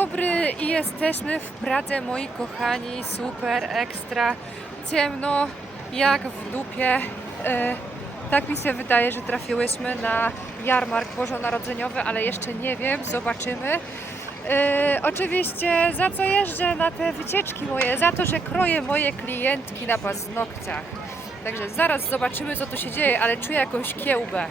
dobry i jesteśmy w Pradze, moi kochani, super, ekstra, ciemno, jak w dupie. E, tak mi się wydaje, że trafiłyśmy na jarmark bożonarodzeniowy, ale jeszcze nie wiem, zobaczymy. E, oczywiście za co jeżdżę na te wycieczki moje? Za to, że kroję moje klientki na paznokciach. Także zaraz zobaczymy, co tu się dzieje, ale czuję jakąś kiełbę.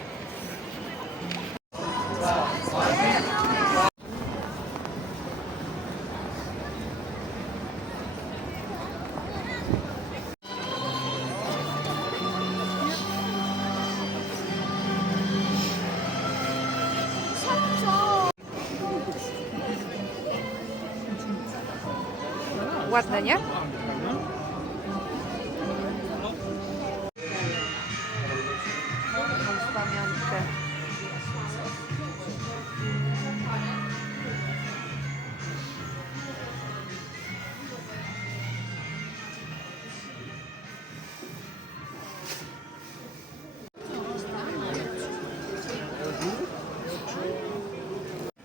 Ładne, nie?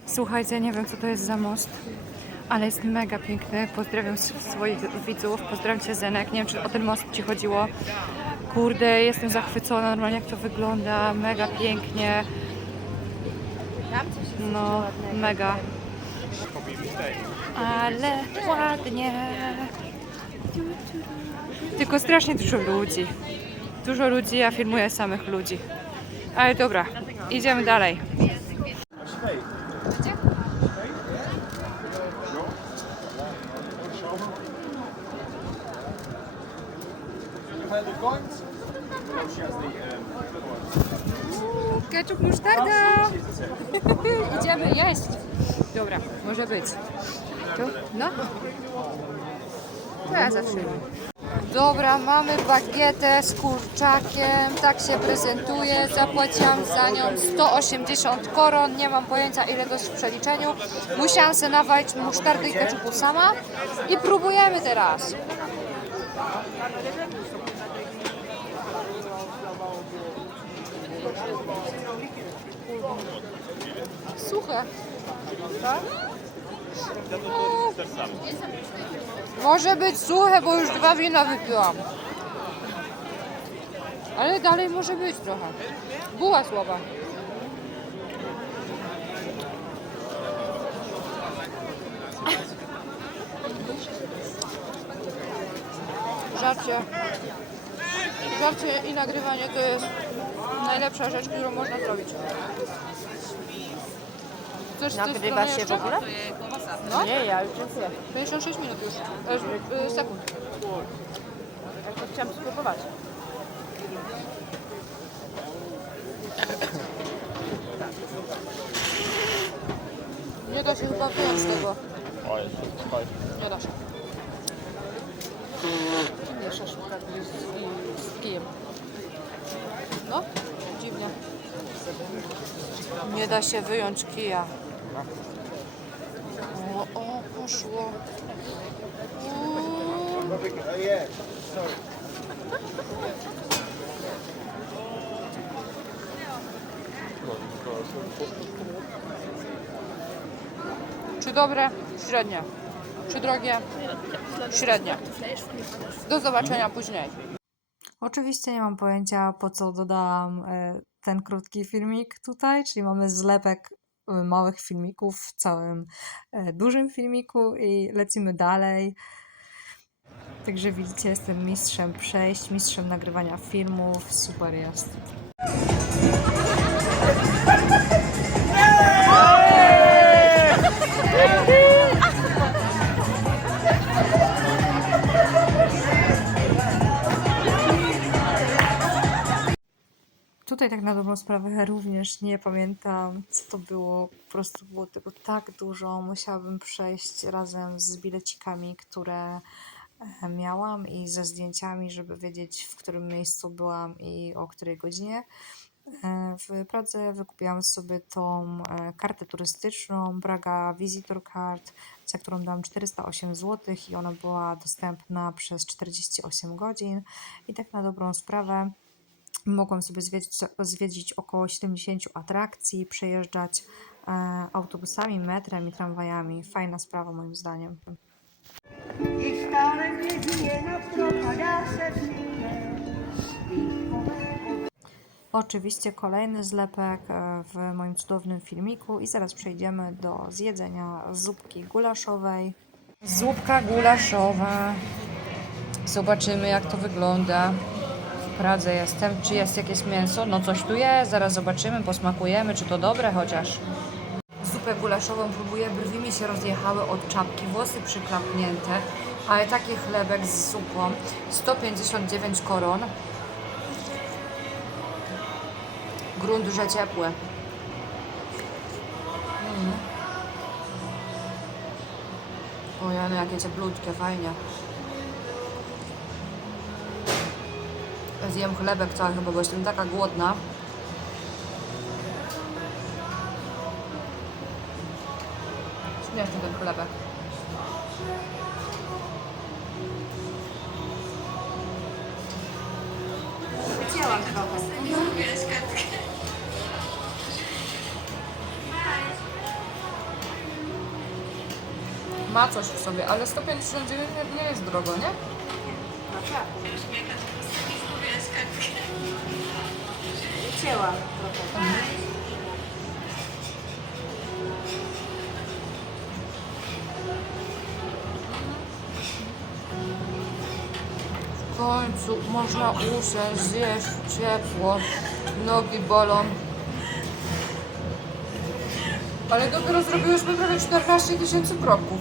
Słuchajcie, nie wiem co to jest za most, ale jest mega piękny. Pozdrawiam swoich widzów, pozdrawiam Cię Zenek. Nie wiem, czy o ten most Ci chodziło. Kurde, jestem zachwycona normalnie jak to wygląda, mega pięknie. No, mega. Ale ładnie. Tylko strasznie dużo ludzi. Dużo ludzi, ja filmuję samych ludzi. Ale dobra, idziemy dalej. Ketchup musztarda! Idziemy jeść. Dobra, może być. Tu? No. To ja zawsze. Dobra, mamy bagietę z kurczakiem, tak się prezentuje. Zapłaciłam za nią 180 koron, nie mam pojęcia ile to jest w przeliczeniu. Musiałam sobie nawalić musztardy i ketchupu sama i próbujemy teraz. Suche. Tak? Może być suche, bo już dwa wina wypiłam. Ale dalej może być trochę. Buła słaba. Żarcie. Żarcie i nagrywanie to jest najlepsza rzecz, którą można zrobić. Chcesz tej Nagrywa się w jeszcze? ogóle? No. Nie, ja już dziękuję. 56 minut już. E, y, sekund. Ja to chciałam spróbować. Nie da się chyba wyjąć tego. Nie da się. Mieszasz z, z, z kijem. No, dziwnie. Nie da się wyjąć kija. O, o poszło. Czy dobre? Średnie. Czy drogie? Średnie. Do zobaczenia później. Oczywiście nie mam pojęcia, po co dodałam e, ten krótki filmik tutaj, czyli mamy zlepek e, małych filmików w całym e, dużym filmiku i lecimy dalej. Także widzicie, jestem mistrzem przejść, mistrzem nagrywania filmów, super jest. Tutaj tak na dobrą sprawę również nie pamiętam, co to było. Po prostu było tego tak dużo. Musiałabym przejść razem z bilecikami, które e, miałam i ze zdjęciami, żeby wiedzieć, w którym miejscu byłam i o której godzinie. E, W Pradze wykupiłam sobie tą e, kartę turystyczną Braga Visitor Card, za którą dałam 408 zł i ona była dostępna przez 48 godzin. I tak na dobrą sprawę mogłam sobie zwiedzić, zwiedzić około 70 atrakcji, przejeżdżać e, autobusami, metrem i tramwajami. Fajna sprawa moim zdaniem. Oczywiście kolejny zlepek e, w moim cudownym filmiku i zaraz przejdziemy do zjedzenia zupki gulaszowej. Zupka gulaszowa. Zobaczymy jak to wygląda. Pradze jestem. Czy jest jakieś mięso? No coś tu jest. Zaraz zobaczymy, posmakujemy, czy to dobre chociaż. Zupę gulaszową próbuję, brwi mi się rozjechały od czapki, włosy przyklapnięte, ale taki chlebek z zupą 159 koron. Grunt, że ciepłe. Mm. O jakie cieplutkie, fajnie. Zjem chlebek cały chyba, bo jestem taka głodna. Śmieszny ten chlebek. Chciałam trochę. Ma coś w sobie, ale 159 nie, nie jest drogo, nie? Naprawdę. Trochę. W końcu można usiąść, zjeść ciepło, nogi bolą. Ale dopiero zrobiłyśmy prawie 14 tysięcy kroków.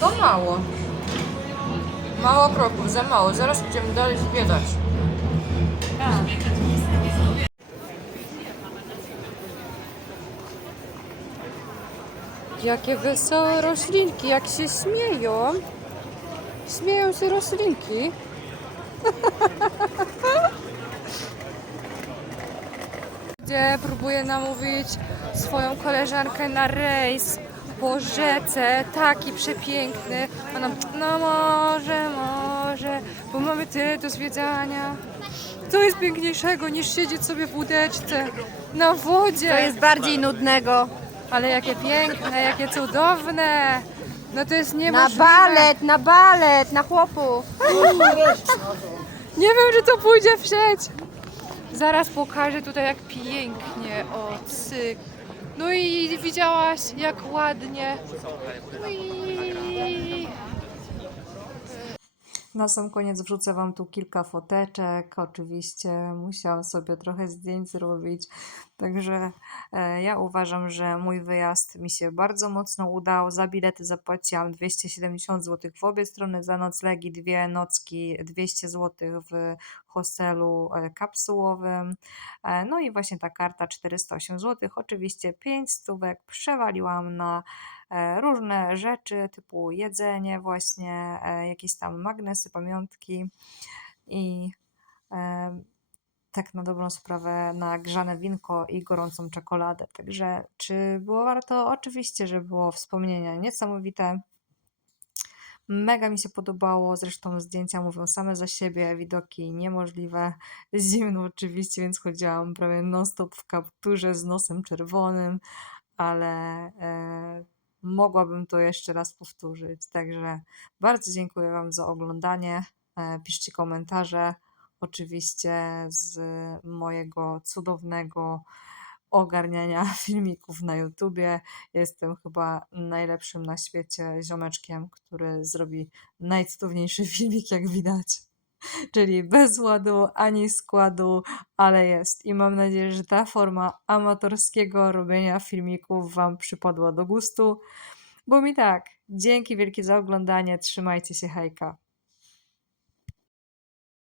To mało. Mało kroków, za mało. Zaraz będziemy dalej zwiedzać. Jakie wesołe roślinki, jak się śmieją. Śmieją się roślinki. Gdzie próbuję namówić swoją koleżankę na rejs po rzece, taki przepiękny. Ona, no może, może, bo mamy tyle do zwiedzania. Co jest piękniejszego niż siedzieć sobie w łódeczce na wodzie? To jest bardziej nudnego. Ale jakie piękne, jakie cudowne. No to jest Na niemożliwe. balet, na balet, na chłopów. Nie wiem, czy to pójdzie w sieć. Zaraz pokażę tutaj, jak pięknie. O, cyk. No i widziałaś, jak ładnie. No i... Na sam koniec wrzucę Wam tu kilka foteczek. Oczywiście musiałam sobie trochę zdjęć zrobić. Także e, ja uważam, że mój wyjazd mi się bardzo mocno udał. Za bilety zapłaciłam 270 zł w obie strony, za noclegi dwie nocki 200 zł w hostelu e, kapsułowym. E, no i właśnie ta karta 408 zł. Oczywiście 5 stówek przewaliłam na różne rzeczy typu jedzenie, właśnie e, jakieś tam magnesy, pamiątki i e, tak na dobrą sprawę na grzane winko i gorącą czekoladę. Także czy było warto? Oczywiście, że było wspomnienia niesamowite. Mega mi się podobało, zresztą zdjęcia mówią same za siebie, widoki niemożliwe, zimno oczywiście, więc chodziłam prawie non-stop w kapturze z nosem czerwonym, ale e, mogłabym to jeszcze raz powtórzyć. Także bardzo dziękuję Wam za oglądanie. E, piszcie komentarze, oczywiście z mojego cudownego ogarniania filmików na YouTubie. Jestem chyba najlepszym na świecie ziomeczkiem, który zrobi najcudowniejszy filmik, jak widać. Czyli bez ładu ani składu, ale jest. I mam nadzieję, że ta forma amatorskiego robienia filmików Wam przypadła do gustu. Bo mi tak. Dzięki wielkie za oglądanie. Trzymajcie się, hejka.